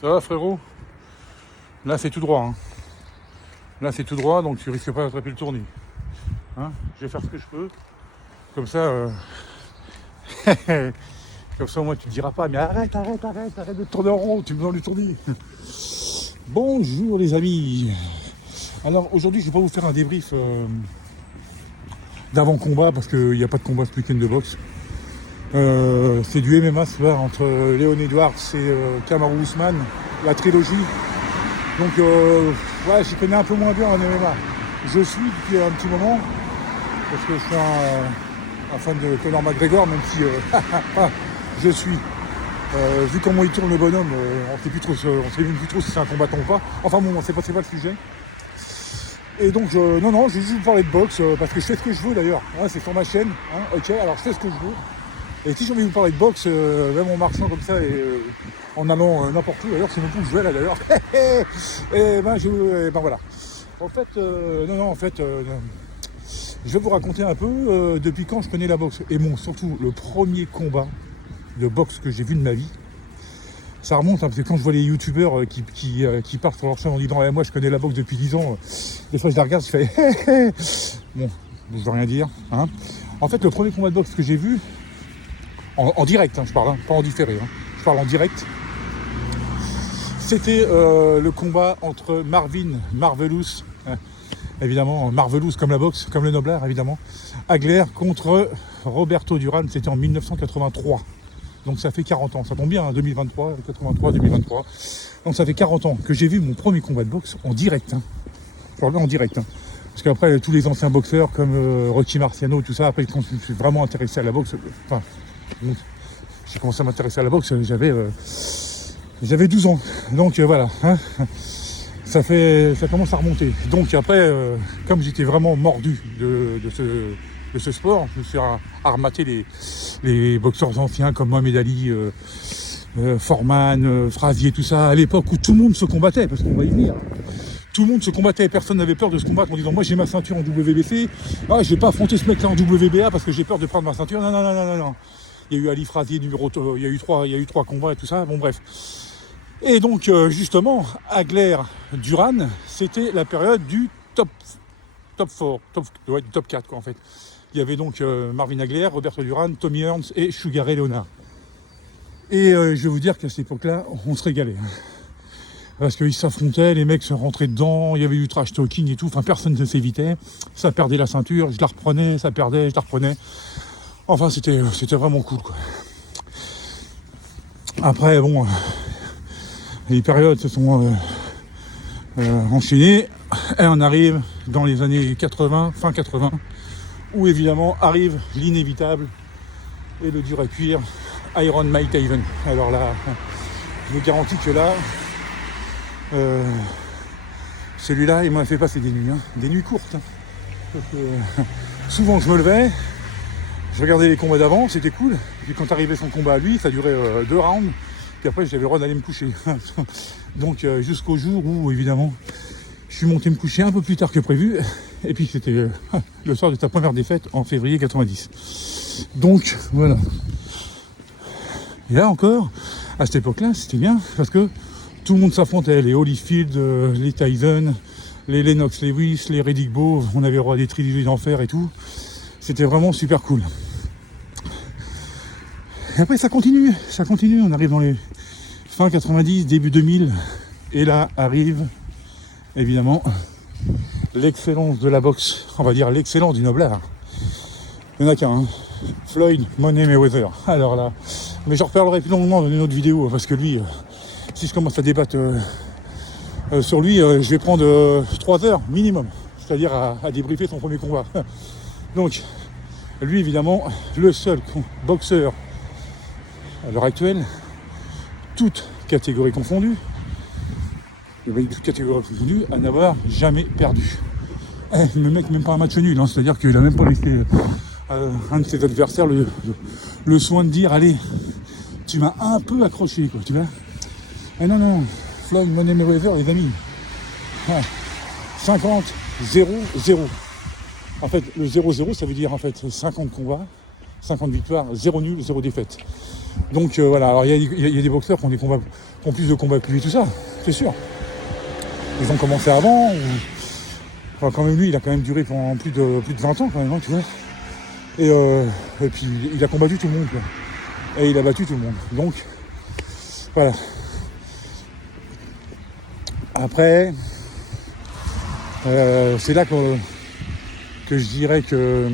Ça va frérot? Là c'est tout droit. Hein. Là c'est tout droit, donc tu risques pas d'attraper le tournis. Hein, je vais faire ce que je peux. Comme ça, comme ça au moins tu te diras pas, mais arrête de tourner en rond, tu me donnes le tournis. Bonjour les amis. Alors aujourd'hui je vais pas vous faire un débrief d'avant-combat parce qu'il n'y a pas de combat ce week-end de boxe. C'est du MMA ce soir entre Léon Edwards et Kamaru Usman, la trilogie. Donc ouais, j'y connais un peu moins bien en MMA. Je suis depuis un petit moment, parce que je suis un fan de Conor McGregor, même si je suis. Vu comment il tourne le bonhomme, on sait même plus trop si c'est un combattant ou pas. Enfin bon, c'est pas le sujet. Et donc non, je vais juste vous parler de boxe, parce que je sais ce que je veux d'ailleurs. Hein, c'est sur ma chaîne, hein, ok, alors je sais ce que je veux. Et si j'ai envie de vous parler de boxe, même en marchant comme ça et en allant n'importe où, d'ailleurs c'est mon coup que je vais là d'ailleurs. Et ben voilà. En fait, je vais vous raconter un peu depuis quand je connais la boxe. Et surtout le premier combat de boxe que j'ai vu de ma vie. Ça remonte, hein, parce que quand je vois les youtubeurs qui partent sur leur chaîne en disant moi je connais la boxe depuis 10 ans, des fois je la regarde, je fais bon, je veux rien dire. Hein. En fait, le premier combat de boxe que j'ai vu, en direct, hein, je parle, hein, pas en différé, hein, je parle en direct, c'était le combat entre Marvelous, évidemment, Marvelous comme la boxe, comme le noblard évidemment, Hagler contre Roberto Duran, c'était en 1983. Donc ça fait 40 ans, ça tombe bien, hein, 2023, 83, 2023. Donc ça fait 40 ans que j'ai vu mon premier combat de boxe en direct. Hein. Je parle bien en direct. Hein. Parce qu'après, tous les anciens boxeurs comme Rocky Marciano, tout ça, après quand je me suis vraiment intéressé à la boxe, enfin, j'ai commencé à m'intéresser à la boxe, j'avais 12 ans. Donc voilà, hein, ça commence à remonter. Donc après, comme j'étais vraiment mordu de ce sport, je me suis armaté les boxeurs anciens comme Mohamed Ali, Foreman, Frazier, tout ça, à l'époque où tout le monde se combattait, parce qu'on va y venir. Tout le monde se combattait, personne n'avait peur de se combattre en disant moi j'ai ma ceinture en WBC, je vais pas affronter ce mec là en WBA parce que j'ai peur de prendre ma ceinture. Non. Il y a eu Ali Frazier il y a eu trois combats et tout ça, bon bref. Et donc justement, Hagler Duran, c'était la période du top 4 quoi en fait. Il y avait donc Marvin Hagler, Roberto Duran, Tommy Hearns et Sugar Ray Leonard. Et je vais vous dire qu'à cette époque-là, on se régalait. Parce qu'ils s'affrontaient, les mecs se rentraient dedans, il y avait du trash talking et tout, enfin personne ne s'évitait. Ça perdait la ceinture, je la reprenais, ça perdait, je la reprenais. Enfin c'était vraiment cool quoi. Après bon, les périodes se sont enchaînées et on arrive dans les années 80, fin 80, où évidemment arrive l'inévitable et le dur à cuire, Iron Mike Tyson. Alors là, je vous garantis que là, celui-là, il m'a fait passer des nuits courtes. Hein. Parce que, souvent je me levais, je regardais les combats d'avant, c'était cool. Et puis quand arrivait son combat à lui, ça durait 2 rounds. Puis après, j'avais le droit d'aller me coucher. Donc jusqu'au jour où, évidemment, je suis monté me coucher un peu plus tard que prévu. Et puis c'était le soir de ta première défaite en février 90. Donc voilà. Et là encore, à cette époque-là, c'était bien parce que tout le monde s'affrontait. Les Holyfield, les Tyson, les Lennox Lewis, les Riddick Bowe. On avait le droit des trilogies d'enfer et tout. C'était vraiment super cool. Et après ça continue. On arrive dans les fin 90, début 2000. Et là arrive, évidemment, l'excellence de la boxe, on va dire l'excellence du noblard. Il n'y en a qu'un, hein. Floyd Money Mayweather. Alors là, mais j'en reparlerai plus longuement dans une autre vidéo, parce que lui, si je commence à débattre sur lui, je vais prendre 3 heures minimum, c'est-à-dire à débriefer son premier combat. Donc, lui évidemment, le seul boxeur à l'heure actuelle, toutes catégories confondues, à n'avoir jamais perdu. Le mec même pas un match nul, hein, c'est-à-dire qu'il a même pas laissé un de ses adversaires le soin de dire allez, tu m'as un peu accroché quoi, tu vois. Et non, Floyd Money Mayweather les amis, 50, 0, 0. En fait le 0-0 ça veut dire en fait 50 combats, 50 victoires, 0 nul, 0 défaite. Donc voilà, alors il y a des boxeurs qui ont des combats, qui ont plus de combats que lui, tout ça, c'est sûr. Ils ont commencé avant, enfin, quand même lui, il a quand même duré pendant plus de 20 ans quand même, hein, tu vois. Et puis il a combattu tout le monde, quoi. Et il a battu tout le monde. Donc voilà. Après, c'est là que je dirais que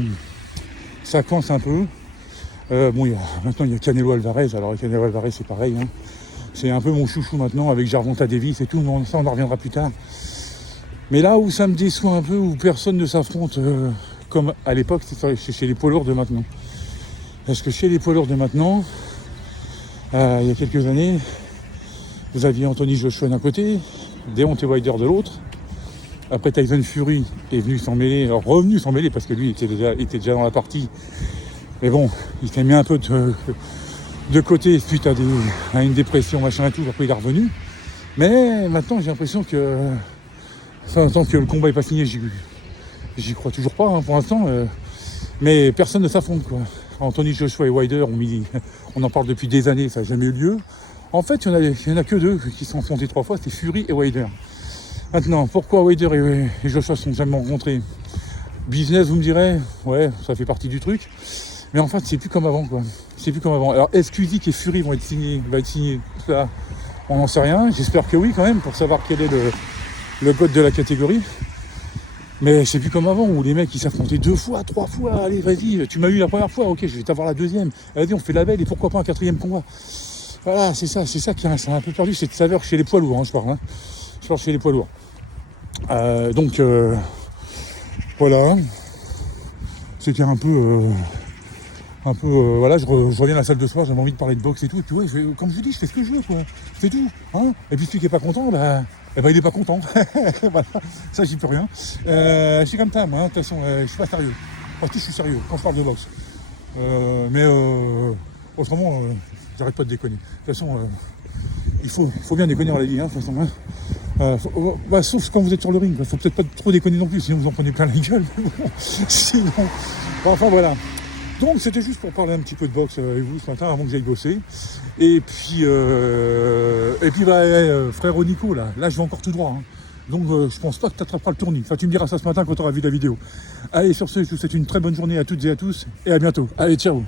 ça coince un peu. Bon, maintenant il y a Canelo Alvarez. Alors Canelo Alvarez c'est pareil, hein. C'est un peu mon chouchou maintenant avec Gervonta Davis et tout, mais ça on en reviendra plus tard. Mais là où ça me déçoit un peu, où personne ne s'affronte comme à l'époque, c'est chez les poids lourds de maintenant. Parce que chez les poids lourds de maintenant, il y a quelques années, vous aviez Anthony Joshua d'un côté, Deontay Wilder de l'autre. Après Tyson Fury est venu s'en mêler, alors revenu s'en mêler parce que lui était déjà dans la partie. Mais bon, il s'est mis un peu de côté suite à une dépression, machin et tout, après il est revenu. Mais maintenant j'ai l'impression que, tant que le combat n'est pas signé, j'y crois toujours pas, hein, pour l'instant. Mais personne ne s'affronte, quoi. Anthony Joshua et Wilder, on en parle depuis des années, ça n'a jamais eu lieu. En fait, il y en a que deux qui se sont affrontés 3 fois, c'est Fury et Wilder. Maintenant, pourquoi Wilder et Joshua se sont jamais rencontrés? Business, vous me direz, ouais, ça fait partie du truc. Mais en fait, c'est plus comme avant, quoi. C'est plus comme avant. Alors, est-ce qu'Usyk et Fury vont être signés, ça, on n'en sait rien. J'espère que oui, quand même, pour savoir quel est le code de la catégorie. Mais c'est plus comme avant, où les mecs, ils s'affrontaient 2 fois, 3 fois. Allez, vas-y, tu m'as eu la première fois, ok, je vais t'avoir la deuxième. Vas-y, on fait la belle, et pourquoi pas un 4e combat. Voilà, c'est ça qui a un peu perdu cette saveur chez les poids lourds, hein, je parle. Hein. Je parle chez les poids lourds. Donc, voilà. C'était un peu... voilà, je reviens à la salle de soir, j'avais envie de parler de boxe et tout, et puis ouais, comme je vous dis, je fais ce que je veux, quoi, c'est tout, hein. Et puis celui qui est pas content, il est pas content, voilà, ça j'y peux rien. Je suis comme ça, moi, hein. De toute façon, je suis pas sérieux, enfin, je suis sérieux quand je parle de boxe, mais autrement, j'arrête pas de déconner. De toute façon, il faut bien déconner dans la vie, hein, de toute façon, hein. Sauf quand vous êtes sur le ring, faut peut-être pas trop déconner non plus, sinon vous en prenez plein la gueule, sinon, enfin voilà. Donc c'était juste pour parler un petit peu de boxe avec vous ce matin avant que j'aille bosser. Et puis frère Nico, là je vais encore tout droit. Hein. Donc je pense pas que tu attraperas le tournis. Enfin tu me diras ça ce matin quand tu auras vu la vidéo. Allez sur ce, je vous souhaite une très bonne journée à toutes et à tous et à bientôt. Allez, ciao.